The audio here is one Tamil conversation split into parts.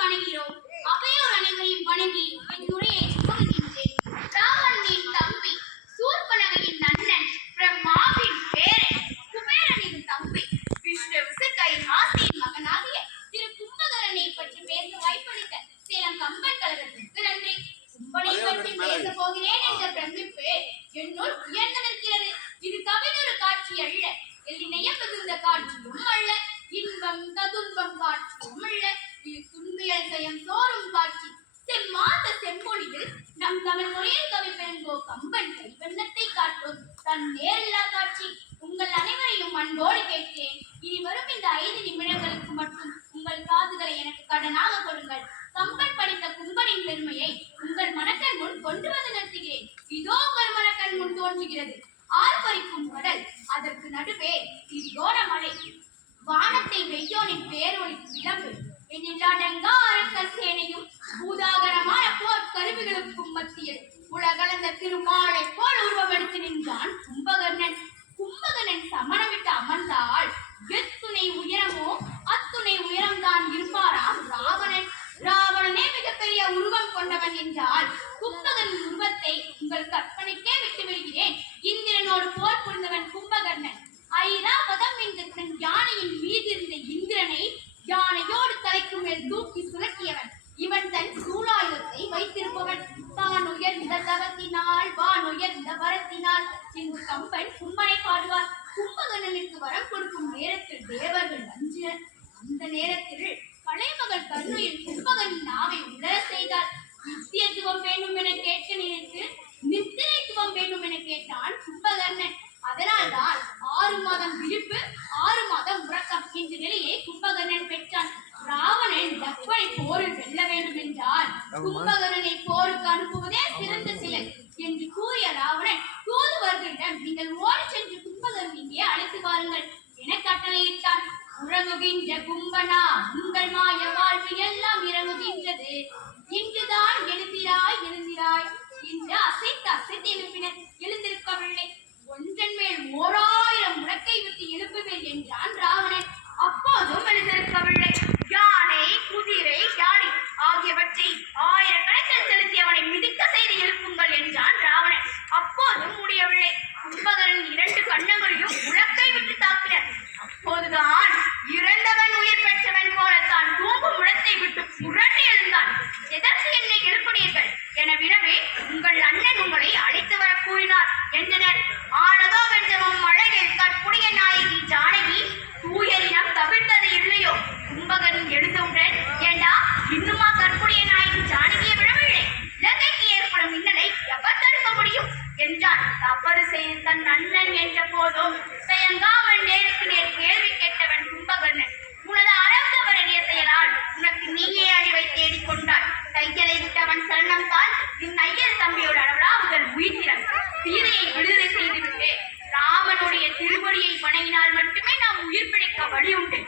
வணங்குகிறோம். அவையோர் அனைவரையும் வணங்கி என் உரையை துவங்குகின்றேன். ராவணனின் தம்பி, சூர்பனகையின் அண்ணன், பிரம்மாவின் பேரன், குபேரனின் தம்பி, விஷ்ணுவுக்கு கைலாசியின் மகனாகிய திரு கும்பகரனை பற்றி பேச வாய்ப்பளித்த சேலம் கம்பன் கழகத்திற்கு நன்றி. கும்பனை பற்றி பேச போகிறேன் என்ற பிரமிப்பு என்னுள் உயர்ந்து நிற்கிறது. இது கவினொரு காட்சி அல்ல, எல்லினையம் மிகுந்த காட்சியும் அல்ல, இன்பம் ததுன்பம் காட்சியும் அல்ல, இது துன்பியல் செயம் சோறும் காட்சி. செம்மாத செம்மொழியில் நம் தமிழ் மொழியில் கவி பெருங்கோ கம்பன் கைவண்ணத்தை காட்டும் தன் நேரில்லா காட்சி. உங்கள் அனைவரையும் அன்போடு கேட்கிறேன். இனி வரும் இந்த 5 நிமிடங்களுக்கு மட்டும் உங்கள் காதுகளை எனக்கு கடனாக கொடுங்கள். கம்பன் படித்த கும்பனின் பெருமையை உங்கள் மனக்கண் முன் கொண்டு வந்து நிறுத்துகிறேன். இதோ உங்கள் மனக்கண் முன் தோன்றுகிறது ஆர்ப்பரிக்கும் கடல், அதற்கு நடுவே சிறியோன மலை, வானத்தை வெய்யோனின் பேரொளி விளம்பு, எண்ணில்லாடங்கா அரக்கர் சேனையும் பூதாகரமான போர் கருவிகளுக்கும் மத்தியில் உலகளந்த திருமாலை போல் உருவமெடுத்து நின்றான் கும்பகர்ணன். கும்பகர்ணன் சமணமிட்டு அமர்ந்தால் எத்துணை உயரமோ அத்துணை உயரம்தான் இருப்பாராம் ராவணன். ராவணனே மிகப்பெரிய உருவம் கொண்டவன் என்றால் கும்பகர்ணன் உருவத்தை உங்கள் கற்பனைக்கே விட்டு விடுகிறேன். இந்திரனோடு போர் புரிந்தவன் கும்பகர்ணன். ஐராவதம் என்ற தன் யானையின் மீதிருந்த இந்திரனை யானையோடு தலைக்கு மேல் தூக்கி சுழற்றியவன். இவன் தன் சூலாயுதத்தை வைத்திருப்பவன். தான் உயர்ந்த தவத்தினால் வான் உயர்ந்த வரத்தினால் என்று கம்பன் கும்பனை பாடுவார். கும்பகர்ணனுக்கு வரம் கொடுக்கும் நேரத்தில் தேவர்கள் அஞ்சினர். அந்த நேரத்தில் கலைமகள் கருணையில் கும்பகர்ணன் நாவை உணர செய்தார். நித்தியத்துவம் வேண்டும் என கேட்க நினைத்து நித்திரைத்துவம் வேண்டும் என கேட்டான் கும்பகர்ணன். அதனால்தான் 6 மாதம் விழிப்பு 6 மாதம் உறக்கம் என்ற நிலையை கும்பகர்ணன் பெற்றான். ராவணன் தப்பனை போரில் வெல்ல வேண்டும் என்றால் கும்பகர்ணனை போருக்கு அனுப்புவதே சிறந்த செயல் என்று கூறிய ராவணன் தூதுவர்களிடம் நீங்கள் ஓடி சென்று கும்பகர்ணன் இங்கே அழைத்து வாருங்கள் என கட்டளையிட்டான். உறங்குகின்ற கும்பனா, உங்கள் மாய வாழ்வு எல்லாம் இறங்குகின்றது. இன்றுதான் எழுந்திராய் எழுந்திராய் என்று அசைத்து அசைத்து எழுப்பினர். எழுந்திருக்கவில்லை. ஒன்றன் மேல் 1000 முழக்கை விட்டு எழுப்புவேன் என்றான் ராவணன். அப்போதும் எழுந்திருக்கவில்லை. யானை, குதிரை, யானை ஆகியவற்றை 1000 கணக்கில் செலுத்தி அவனை மிதிக்க செய்து எழுப்புங்கள் என்றான் ராவணன். அப்போதும் முடியவில்லை. கும்பகரன் 2 கண்ணங்களையும் முழக்கை விட்டு தாக்கினர். அப்போதுதான் இறந்தவன் உயிர் பெற்றவன் போல தான் தூங்கும் முழத்தை விட்டு புரண்டு எழுந்தான். எதற்கு என்னை எழுப்பினீர்கள் என வினவே உங்கள் அண்ணன் உங்களை அழைத்து வர கூறினார் என்றனர். ஆனதோ வெஞ்சமும் அழகில் கற்புடைய நாயகி ஜானகி தூயரினம் தவிர்த்தது இல்லையோ. கும்பகர்ணன் எழுந்தவுடன் ஏண்டா இன்னுமா கற்புடைய நாயகி ஜானகியை விடவில்லை? இலங்கைக்கு ஏற்படும் இன்னலை எவர் தடுக்க முடியும் என்றான். தவறு செய்த தன் அண்ணன் என்ற போதும் தயங்காமல் நேருக்கு நேர் கேள்வி கேட்டவன் கும்பகர்ணன். உனது அறம் தவறிய செயலால் உனக்கு நீயே அழிவை தேடிக்கொண்டாய். கைகளை விட்டவன் சரணம் தான் என் ஐயர் தம்பியோட அளவுடன் உயிர்த்திறன். சீதையை விடுதலை செய்துவிட்டு ராமனுடைய திருமொழியை வணங்கினால் மட்டுமே நாம் உயிர் பிழைக்க வழி உண்டு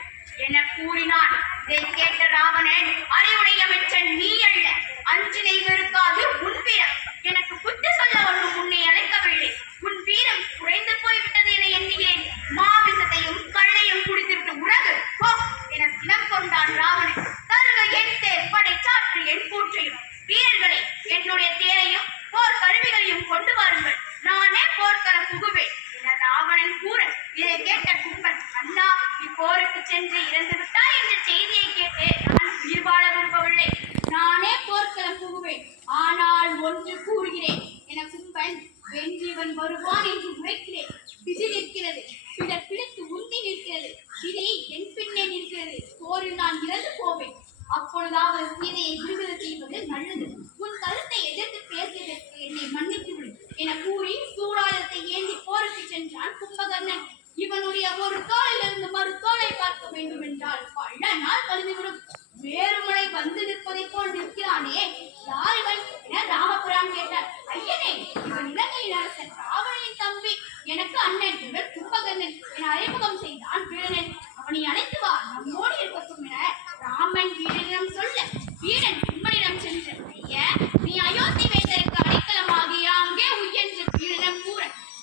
என கூறினான். இதை கேட்ட ராவணன், அறிவுடை அமைச்சன் நீ அல்ல, அஞ்சினை வெறுக்காது உன் வீரம். எனக்கு புத்தி சொல்ல ஒன்றும் உன்னை அழைக்கவில்லை. உன் வீரம் குறைந்து போய்விட்டது என எண்ணுகிறேன். மாமிசத்தையும் கள்ளையும் குடித்திருக்க உறகு போ என சினம் கொண்டான் ராவணன். தருக என் தேர், படை சாற்று என் கூற்றையும். வீரர்களை என்னுடைய தேரையும் போர் கருவிகளையும் கொண்டு வாருங்கள், நானே போர்க்களம் புகுவேன் என ராவணன் கூற, இதை கேட்ட கும்பன், அண்ணா நீ போருக்கு சென்று இறந்து விட்டாய் என்ற செய்தியை கேட்டு நான் உயிர் வாழ விரும்பவில்லை. நானே போர்க்களம் புகுவேன். ஆனால் ஒன்று கூறுகிறேன் என கும்பன், வென்றிவன் வருவான் என்று உரைக்கிறேன். விதி நிற்கிறது, பிறர் பிடித்து உந்தி நிற்கிறது. விதி என் பின்னே நிற்கிறது. போரில் நான் இறந்து போவேன். அப்பொழுதாவது சீதையை விடுதலை செய்வது நல்லது. உன் கருத்தை எதிர்த்து பேசியதற்கு என்னை மன்னித்து விடு என கூறி சூடாயத்தை ஏந்தி போருக்கு சென்றான் கும்பகர்ணன். இவனுடைய ஒரு தோளிலிருந்து மறு தோளை பார்க்க வேண்டும் என்றால் பல நாள் கழிந்துவிடும். வேறுமலை வந்து நிற்பதை போல் நிற்கிறானே, யார் இவன் என ராமபுரான் கேட்டார். ஐயனே, இவன் இலங்கையின் அரசன் ராவணனின் தம்பி, எனக்கு அண்ணன், இவன் கும்பகர்ணன் என அறிமுகம் செய்தான் வீரனன். அவனை அழைத்து வா, நம்மோடு இருக்கட்டும் என ராமன் வீரனிடம் சொல்ல, வீரன் கும்பனிடம் சென்ற, ஐய நீ அயோத்தி வேந்தருக்கு அடைக்கலமாகிய அங்கே உயர்ந்த வீரனிடம் கூற,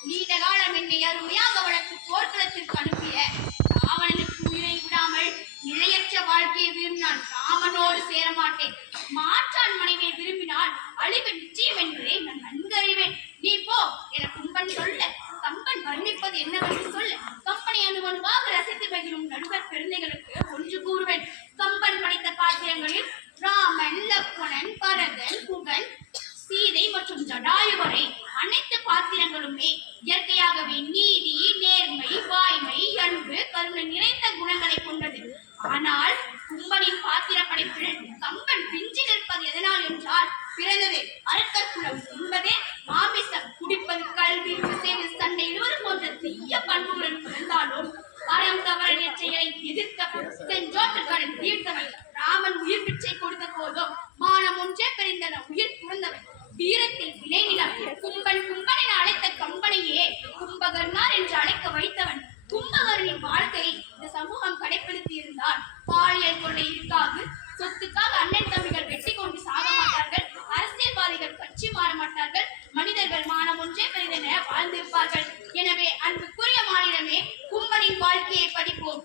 நீண்ட காலம் என்னை அருமையாக வளர்த்து போர்க்களத்திற்கு அனுப்பிய ராவணனுக்கு உயிரை விடாமல் நிலையற்ற வாழ்க்கையை விரும்பினான். ராமனோடு சேரமாட்டான். அழிவு நிச்சயம் என்பதை நான் நன்கு அறிவேன். நீ போ என கும்பன் சொல்ல, கம்பன் வர்ணிப்பது என்னவென்று சொல்ல, கம்பனை அணுவணுவாக ரசித்து மகிழும் நடுவர் பெருந்தைகளுக்கு ஒன்று கூறுவேன். கம்பன் படித்த பாத்திரங்களில் ராமன், லக்ஷ்மணன், பரதன், குகன், சீதை மற்றும் ஜடாயு வரை அனைத்து பாத்திரங்களுமே இயற்கையாகவே நீதி, நேர்மை, வாய்மை, அன்பு, கருணை நிறைந்த குணங்களை கொண்டது. ஆனால் கும்பனின் பாத்திர படைப்பில் கம்பன் பிஞ்சு நிற்பது எதனால் என்றால், பிறந்தது அரக்கர் குலம் என்பதே மாமிசம், குடிப்பது, கல்வி, செய்து சண்டை இருவரும் போன்ற தீய பண்புடன் பிறந்தாலும் அறம் தவற செயலை எதிர்த்தவன், செஞ்சோற்றுக்கடன் தீர்த்தவன், ராமன் உயிர் பிச்சை கொடுத்த போதும் மானம் ஒன்றே பிரிந்தன உயிர் துறந்தவன், வீரத்தில் விளைநிலம், கும்பன் கும்பன் அழைத்த கம்பனையே கும்பகர்ணார் என்று அழைக்க வைத்தவன். கும்பகர்ணின் வாழ்க்கை இந்த சமூகம் கடைபிடித்து இருந்தால் பாலியல் கொள்ளை இருக்காது, சொத்துக்காக அண்ணன் தம்பிகள் வெட்டி கொண்டு சாக மாட்டார்கள், அரசியல்வாதிகள் கட்சி மாற மாட்டார்கள், மனிதர்கள் மானம் ஒன்றே பெரிதென வாழ்ந்திருப்பார்கள். எனவே அன்புக்குரிய மாநிலமே, கும்பனின் வாழ்க்கையை படிப்போம்.